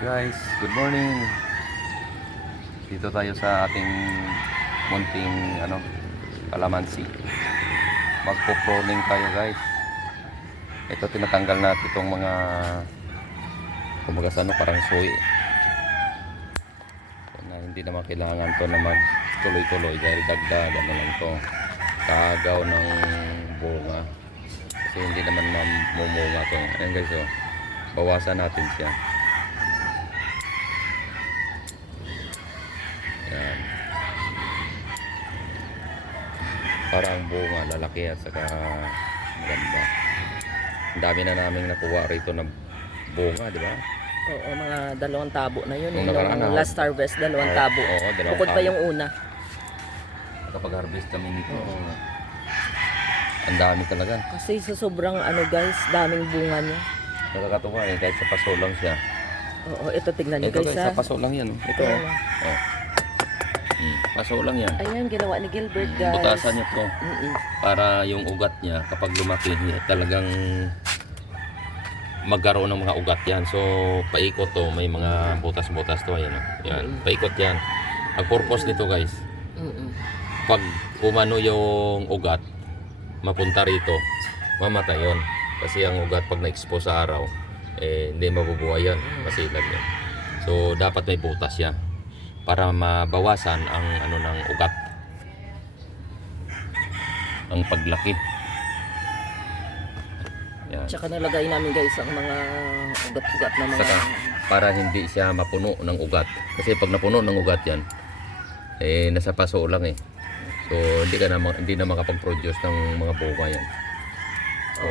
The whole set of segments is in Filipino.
Guys, good morning. Dito tayo sa ating munting kalamansi. Magpo-pruning tayo, guys. Ito tinatanggal natin itong mga kumbaga parang suwi. Na hindi naman kailangan to na magtuloy-tuloy dahil dagdagan na lang to. Kagaw ng bunga. Kasi hindi naman mamumunga to. Ayan guys, oh. Bawasan natin siya. Yan. Parang bunga, lalaki at saka maganda. Ang dami na naming nakuha rito na bunga, di ba? Oo, mga 2 tabo na yun. Nung nakaraan, last harvest, 2 tabo. Oo, 2 Bukod pa tabo. yung una. Kapag-harvest kami nito, ang dami talaga. Kasi sa sobrang guys, daming bunga niya. Nakakatuwa eh, kahit sa paso lang siya. Oo, ito tignan niyo Ito guys guys, ha. sa paso lang yan. Ito, Ayan, oh. Paso lang yan. Ayan, ginawa ni Gilbert guys. Butasan niyo to Mm-mm. para yung ugat niya kapag lumaki talagang magkaroon ng mga ugat yan. So paikot to, may mga butas-butas to, ayan, yan. Paikot yan. Ang purpose nito guys, pag umano yung ugat mapunta rito, mamatay yun. Kasi ang ugat pag na-expose sa araw, hindi mabubuhay yan, masilag yan. So dapat may butas yan para mabawasan ang ng ugat, ang paglaki. Yan. Tsaka nalagay namin guys ang mga ugat-ugat na mga... Saka, para hindi siya mapuno ng ugat. Kasi pag napuno ng ugat yan, nasa paso lang eh. So hindi na makapag-produce ng mga bunga yan. So,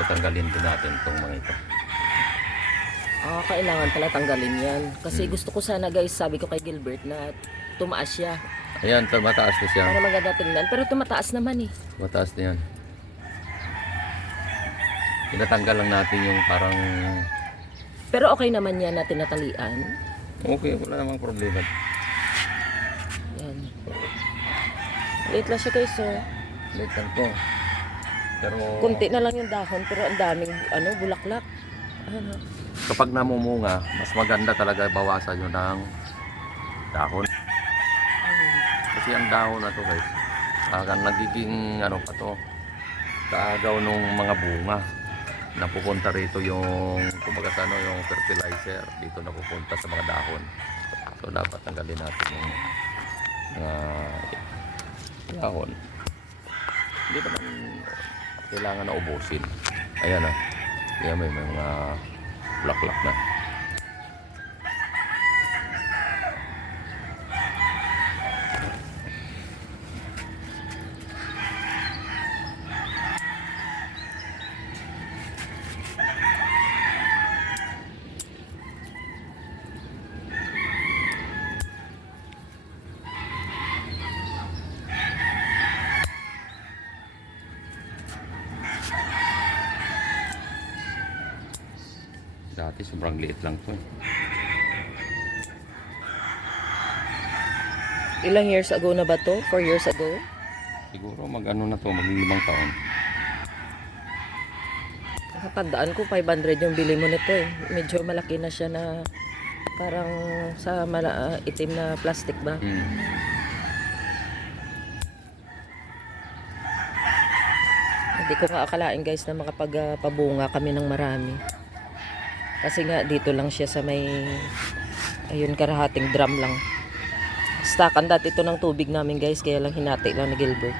tatanggalin din natin itong mga ito. Kailangan pala tanggalin yan. Kasi gusto ko sana guys, sabi ko kay Gilbert na tumaas siya. Ayan, mataas na siya. Para maganda tingnan. Pero tumataas naman eh. Mataas na yan. Tinatanggal lang natin yung parang... Pero okay naman yan na tinatalian. Okay, wala namang problema. Yan. Late lang siya guys oh. Late lang to. Pero... Kunti na lang yung dahon pero ang daming bulaklak. kapag namumunga, mas maganda talaga bawasan nyo ng dahon. Kasi ang dahon na to guys, nagiging pa to, kaagaw nung mga bunga. Napupunta rito yung kumbaga yung fertilizer dito napupunta sa mga dahon. So dapat tanggalin natin yung dahon. Hindi naman kailangan na ubusin. Ayan na. Ayan, may mga bulaklak na. Dati sobrang liit lang to. Ilang years ago na ba to? 4 years ago? Siguro na to, mag-5 taon. Nakatandaan ko 500 yung bili mo nito eh. Medyo malaki na siya na parang sa itim na plastic ba? Hindi ko nga akalain guys na makapagpabunga kami ng marami. Kasi nga dito lang siya sa may karahating drum lang. Stakan dati ito ng tubig namin guys, kaya lang hinati lang ni Gilbert.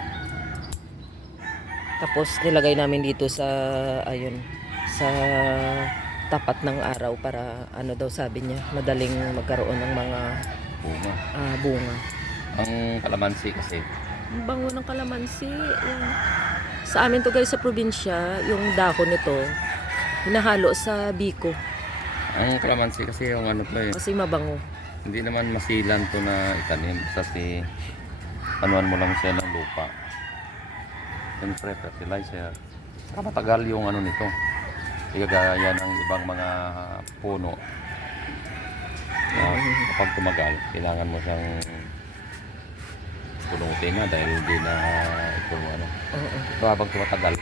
Tapos nilagay namin dito sa sa tapat ng araw para daw sabi niya, madaling magkaroon ng mga Bunga. bunga. Ang kalamansi kasi, Ang bango ng kalamansi. Ayan. Sa amin to guys sa probinsya, yung dahon nito hinahalo sa biko ang kalamansi kasi yung kasi mabango. hindi naman masilan to na itanim. Kasi anuan mo lang siya ng lupa. Siyempre, fertilizer. Saka matagal yung nito. Igagaya ng ibang mga puno. Kapag tumagal, kailangan mo siyang punutin na dahil hindi na ito Ito habang tumatagal,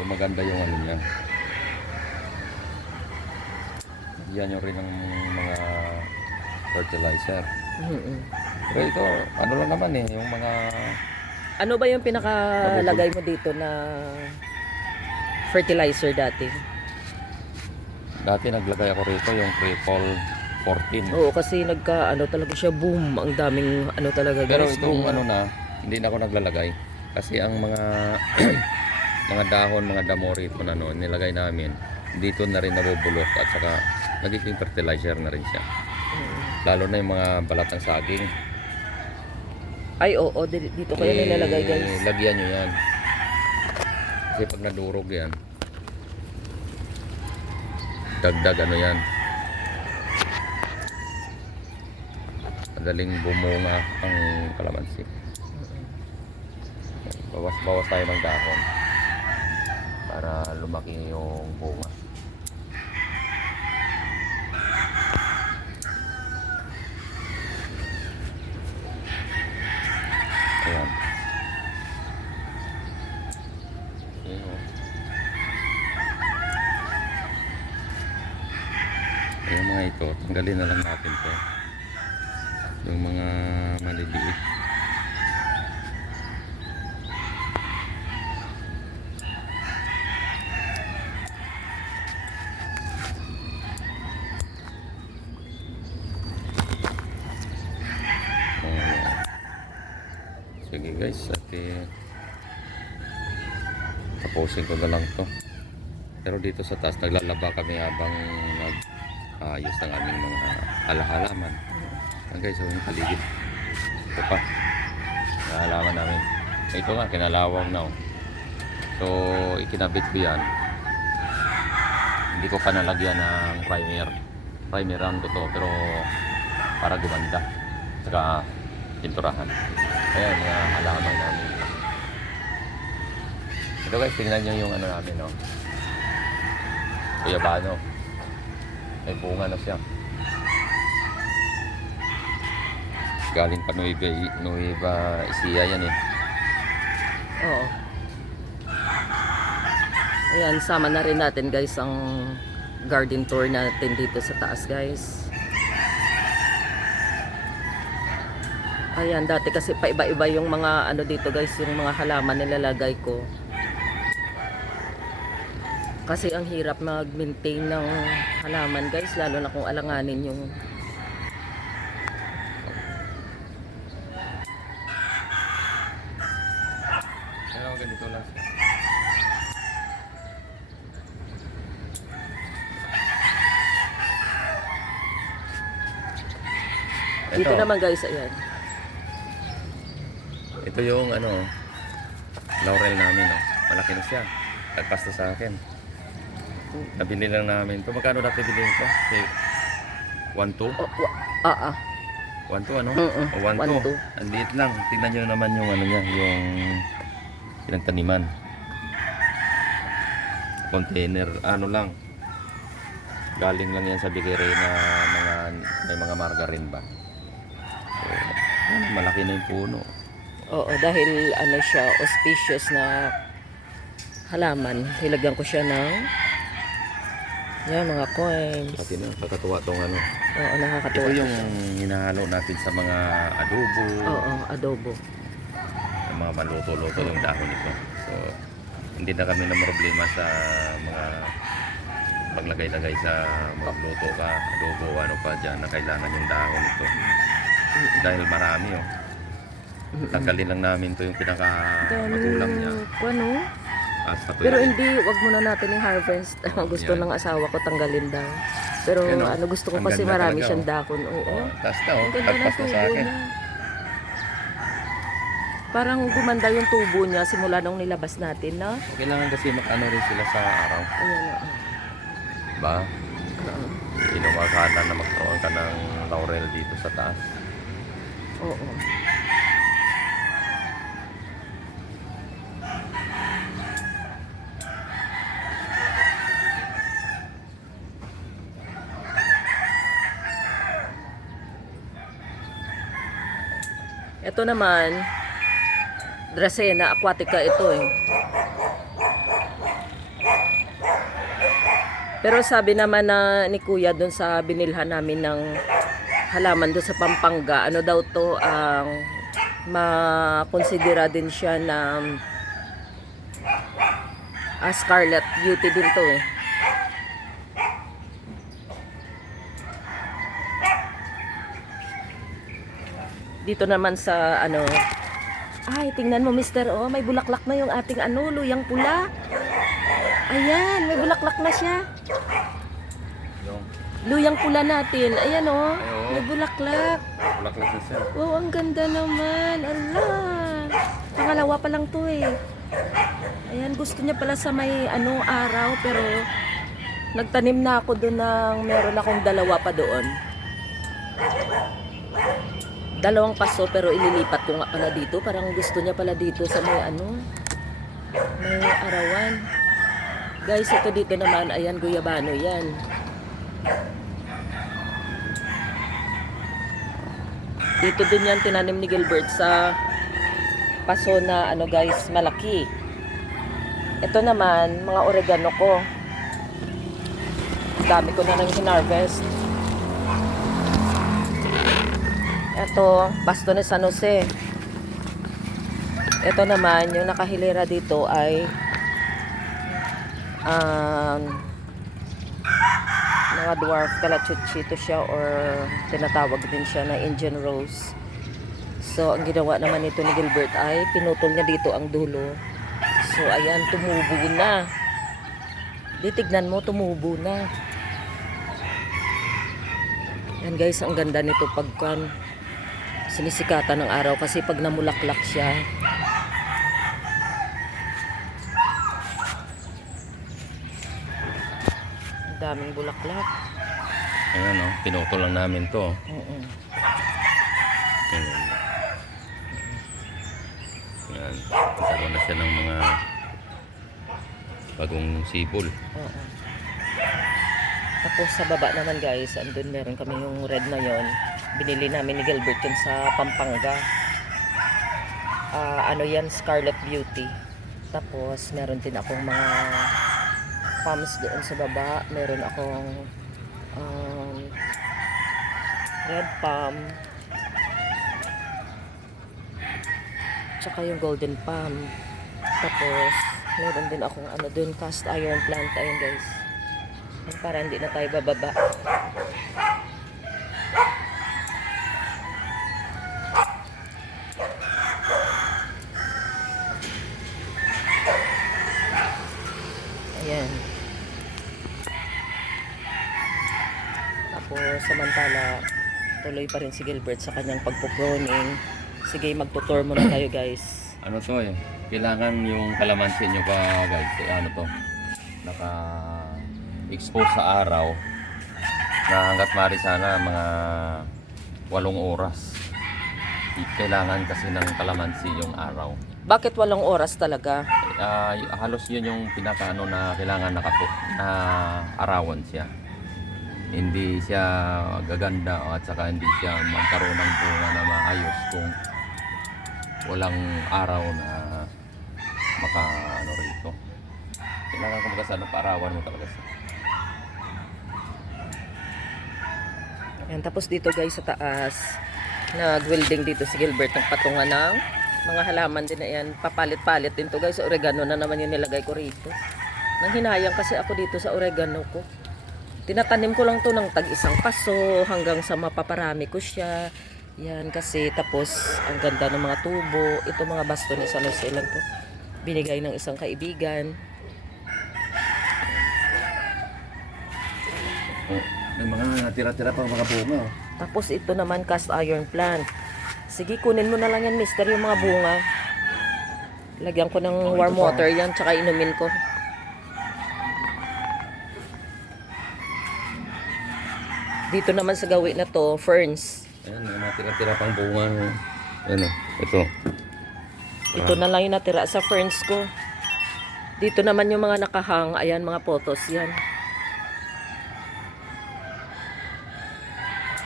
maganda yung niya. lagyan nyo rin ng mga fertilizer. Mm-mm. Pero ito, ano lang naman eh, yung mga Ano ba yung pinakalagay mo dito na fertilizer dati? dati naglagay ako rito yung Triple 14. Oo, kasi ano talaga siya, boom. Ang daming ano talaga Pero guys, itong bunga. ano na, hindi na ako naglalagay. Kasi ang mga mga dahon, mga damo rito na no, nilagay namin, dito na rin nabubulok at saka nagiging fertilizer na rin siya. Lalo na yung mga balat ng saging. Ay, oo, dito kaya nilalagay guys. Lagyan nyo yan. Kasi pag nadurog yan, dagdag ano yan. Madaling bumunga ang kalamansi. Bawas-bawas tayo ng dahon para lumaki yung bunga. Ayan. Ayan o. Ayan mga ito, tanggalin na lang natin to. Yung mga maliliit. Sige guys, at tapusin ko na lang to. Pero dito sa taas naglalaba kami habang nag-ayos ng aming mga halaman. Ayan guys, yung paligid. Ito pa, halaman namin. Ito nga, kinalawang na oh. So, ikinabit ko yan. Hindi ko pa nalagyan ng primer. Primeran ko to, pero para gumanda. Saka pinturahan. Ayan, mga halaman namin. Ito guys, tingnan nyo yung ano namin, no? Kuyabano. May bunga na siya. Galing pa Nueva Ecija yan eh. Oo. Ayan, sama na rin natin guys ang garden tour natin dito sa taas guys. Ayan, dati kasi paiba-iba yung mga ano dito guys, yung mga halaman nilalagay ko. Kasi ang hirap mag-maintain ng halaman guys, lalo na kung alanganin yung Pero ganito lang siya. dito naman guys, ayan. Ito yung ano, laurel namin, no? Malaki na siya. Tagpas na sa akin. Nabili lang namin ito. Magkano natin bilhin ito? 1-2? Ah. 1-2 ano? Mm-mm. O 1-2. 1-2. Ang liit lang. Tingnan nyo naman yung ano niya, yung pinagtaniman. Container, ano lang. Galing lang yan sa bigere na may mga margarine ba. So, malaki na yung puno. Oo, dahil ano siya, auspicious na halaman. Nilagyan ko siya ng yan, mga coins. Pati na, kakatuwa tong ano. Oo, nakakatuwa. Ito yung hinahalo natin sa mga adobo. Oo, adobo. Ng mga maluto-luto yung dahon nito. So, hindi na kami na problema sa mga paglagay-lagay sa magluto ka, adobo, ano pa dyan na kailangan yung dahon nito. Dahil marami oh. Tanggalin lang namin to yung pinaka-magulang niya. Ano? At patuloy. Pero hindi, wag muna natin yung harvest. Gusto yan. ng asawa ko tanggalin daw. Pero Yan, oh. ano, gusto ko Ang kasi ganda marami talaga, siyang oh. dahon. Oo. Taas na oh. Ang ganda ng Tagpas na sa tubo akin. niya. Parang gumanda yung tubo niya simula nung nilabas natin, no? Kailangan kasi makano rin sila sa araw. Ayan, oo. Ba? Oo. Inumakala na magkaroon ka ng laurel dito sa taas. Oo. Ito naman, Dracena aquatica ito eh. Pero sabi naman na ni Kuya doon sa binilhan namin ng halaman doon sa Pampanga, ano daw to, ang makonsidera din siya na Scarlet Beauty din to eh. Dito naman sa ano, ay tingnan mo mister, oh may bulaklak na yung ating ano, luyang pula. Ayan, may bulaklak na siya. Yung Luyang pula natin. Ayan oh, Ay, oo. may bulaklak. bulaklak na siya. Wow, ang ganda naman. Ala. Pangalawa pa lang to eh. Ayan, gusto niya pala sa may ano araw, pero nagtanim na ako doon ng meron akong dalawa pa doon. Dalawang paso pero ililipat ko nga pala dito. Parang gusto niya pala dito sa may ano, may arawan. Guys, ito dito naman, ayan, guyabano yan. Dito din yan tinanim ni Gilbert sa paso na ano guys, malaki. Ito naman, mga oregano ko. Dami ko na nang hinarvest. Ito, basto ni San Jose. Ito naman, yung nakahilera dito ay mga dwarf calachuchito siya, or tinatawag din siya na Indian rose. So, ang ginawa naman nito ni Gilbert ay pinutol niya dito ang dulo. So, ayan, tumubo na. Tignan mo, tumubo na. Yan guys, ang ganda nito pagkan sinisikatan ng araw, kasi pag namulaklak siya, ang daming bulaklak. Ayan oh, pinutol lang namin to. Ayan. Ayan. Nagkaroon na siya ng mga bagong sipol. Oo. Tapos sa baba naman guys, andun meron kami yung red na yon. Binili namin ni Gilbert yun sa Pampanga. Ano yan, Scarlet Beauty. Tapos meron din akong mga palms doon sa baba. Meron akong red palm. Tsaka yung golden palm. Tapos meron din akong ano doon, cast iron plant. Ayun guys, para hindi na tayo bababa. Ayan. Tapos samantala tuloy pa rin si Gilbert sa kanyang pagpo-pruning. Sige, magtutour muna tayo guys. Ano to eh, kailangan yung kalamansi nyo pa guys, ano to, naka-expose sa araw na hanggat maaari sana mga 8 oras. Kailangan kasi ng kalamansi yung araw. Bakit 8 oras talaga? Halos yun yung pinakaano na kailangan na arawan siya. Hindi siya gaganda at saka hindi siya magkaroon ng bunga na maayos kung walang araw na ano rito. Kailangan kung magkasano, paarawan mo talaga siya. Yan, tapos dito guys sa taas, nag-welding dito si Gilbert ng patungan ng mga halaman din na yan. Papalit-palit din to guys. Oregano na naman yung nilagay ko rito. Nanghinayang kasi ako dito sa oregano ko. Tinatanim ko lang to ng tag-isang paso hanggang sa mapaparami ko siya. Yan kasi, tapos ang ganda ng mga tubo. Ito mga basto ni San Jose lang to. Binigay ng isang kaibigan. May mga natira-tira pang mga bunga. Tapos ito naman cast iron plant. Sige, kunin mo na lang yan mister, yung mga bunga. Lagyan ko ng warm water yan, tsaka inumin ko. Dito naman sa gawin na to, ferns. Ayan, may mga tira-tira pang bunga. Ayan o, ito. Ito na lang yung natira sa ferns ko. Dito naman yung mga nakahang, ayan mga photos yan.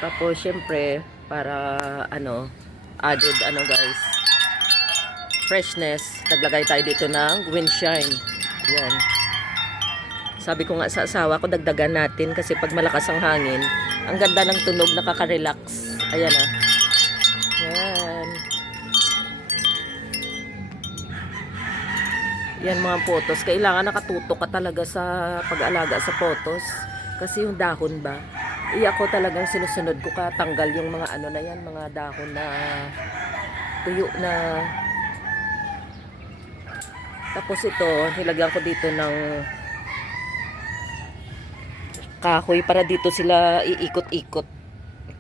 Tapos syempre, para ano, added ano guys, freshness, naglagay tayo dito ng wind shine. Yan. Sabi ko nga sa asawa ko, dagdagan natin kasi pag malakas ang hangin, ang ganda ng tunog, nakaka-relax. Ayan ah. Yan. Yan mga photos. Kailangan nakatutok ka talaga sa pag-alaga sa photos. Kasi yung dahon ba, ako talagang sinusunod ko katanggal yung mga ano na yan, mga dahon na tuyo na. Tapos ito, nilagyan ko dito ng kahoy para dito sila iikot-ikot.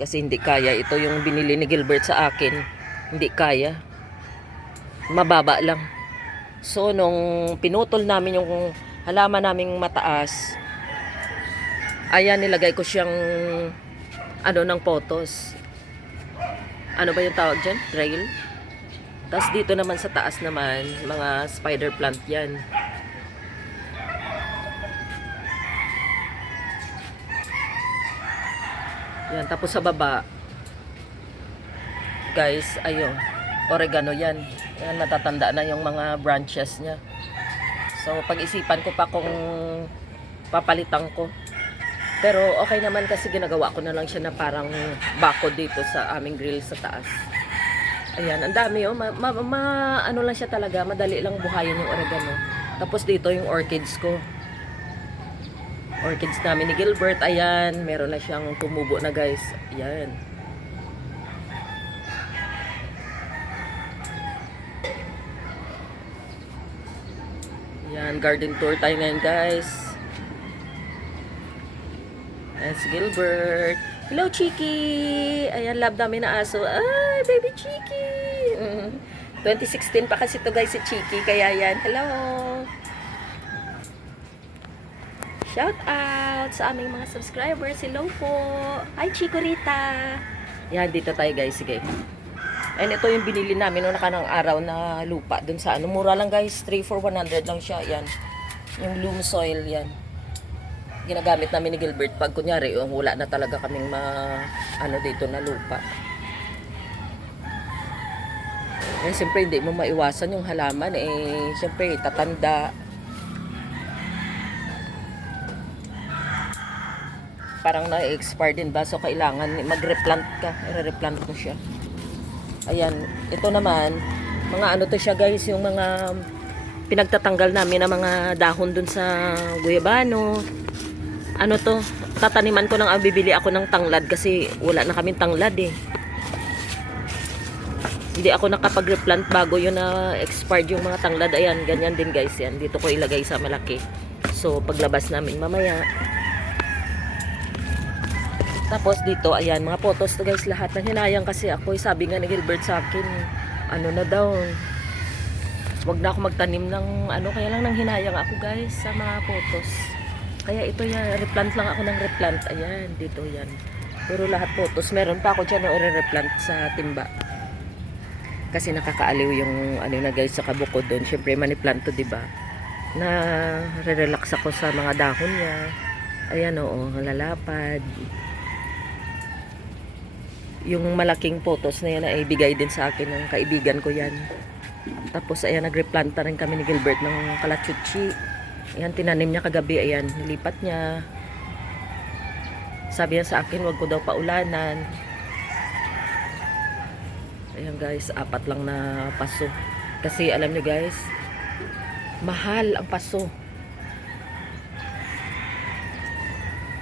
Kasi hindi kaya. Ito yung binili ni Gilbert sa akin. Hindi kaya. Mababa lang. So, nung pinutol namin yung halaman naming mataas, ayan, nilagay ko siyang ano ng photos. Ano ba yung tawag dyan? Trail. Tapos dito naman sa taas naman, mga spider plant yan. Yan, tapos sa baba, guys, ayun, oregano yan. Yan, natatanda na yung mga branches niya. So, pag-isipan ko pa kung papalitan ko. Pero okay naman kasi ginagawa ko na lang siya na parang bakod dito sa aming grill sa taas. Ayan, ang dami oh. Ano lang siya talaga, madali lang buhayin yung oregano. Tapos dito yung orchids ko. Orchids namin ni Gilbert, ayan, meron na siyang tumubo na guys. Ayan. Ayan, garden tour tayo ngayon guys. Ayan si Gilbert. Hello, Chiki! Ayan, love namin na aso. Ay, baby Chiki! 2016 pa kasi to guys si Chiki. Kaya yan, hello! Shout out sa aming mga subscribers. Hello po! Hi, Chico Rita! Yan, dito tayo guys. Sige. And ito yung binili namin noong nakanang araw na lupa dun sa ano. Mura lang guys. 3 for 100 lang siya. Yan. Yung loam soil yan. Ginagamit namin ni Gilbert pag kunyari wala na talaga kaming ano dito na lupa. Eh siyempre hindi mo maiwasan yung halaman eh siyempre tatanda. Parang na-expire din ba so kailangan mag-replant ka. I-replant mo siya. Ayan, ito naman mga ano to siya guys, yung mga pinagtatanggal namin ng mga dahon dun sa guyabano. Ano to, tataniman ko ng bibili ako ng tanglad kasi wala na kaming tanglad eh. Hindi ako nakapag-replant bago yun na expired yung mga tanglad. Ayan, ganyan din guys yan. Dito ko ilagay sa malaki. So, paglabas namin mamaya. Tapos dito, ayan, mga photos to guys. Lahat ng hinayang kasi ako. Sabi nga ni Gilbert sa akin, ano na daw, wag na ako magtanim ng ano. Kaya lang nang hinayang ako guys sa mga photos. Kaya ito yan, replant lang ako ng replant. Ayan, dito yan. Pero lahat photos. Meron pa ako dyan na replant sa timba. Kasi nakakaaliw yung ano na guys sa kabukod doon. Siyempre maniplant to, diba? Na re-relax ako sa mga dahon niya. Ayan oo, lalapad. Yung malaking photos na yan ay ibigay din sa akin ng kaibigan ko yan. Tapos ayan, nagreplanta rin kami ni Gilbert ng kalachuchi. Ayan, tinanim niya kagabi. Ayan, nilipat niya. Sabi niya sa akin, wag ko daw paulanan. Ayan guys, 4 lang na paso. Kasi alam niyo guys, mahal ang paso.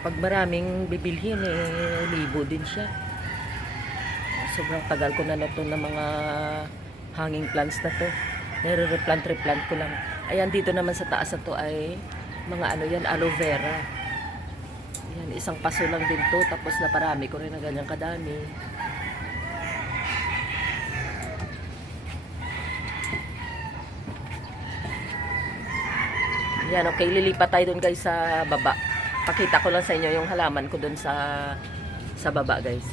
Pag maraming bibilhin eh, libo din siya. Sobrang tagal ko na ito ng mga hanging plants na to. Nire-replant ko lang. Ayan, dito naman sa taas na to ay mga ano yan, aloe vera. Ayan, isang paso lang din to. Tapos naparami ko rin na ganyang kadami. Ayan, okay, lilipat tayo dun guys sa baba. Pakita ko lang sa inyo yung halaman ko dun sa baba guys.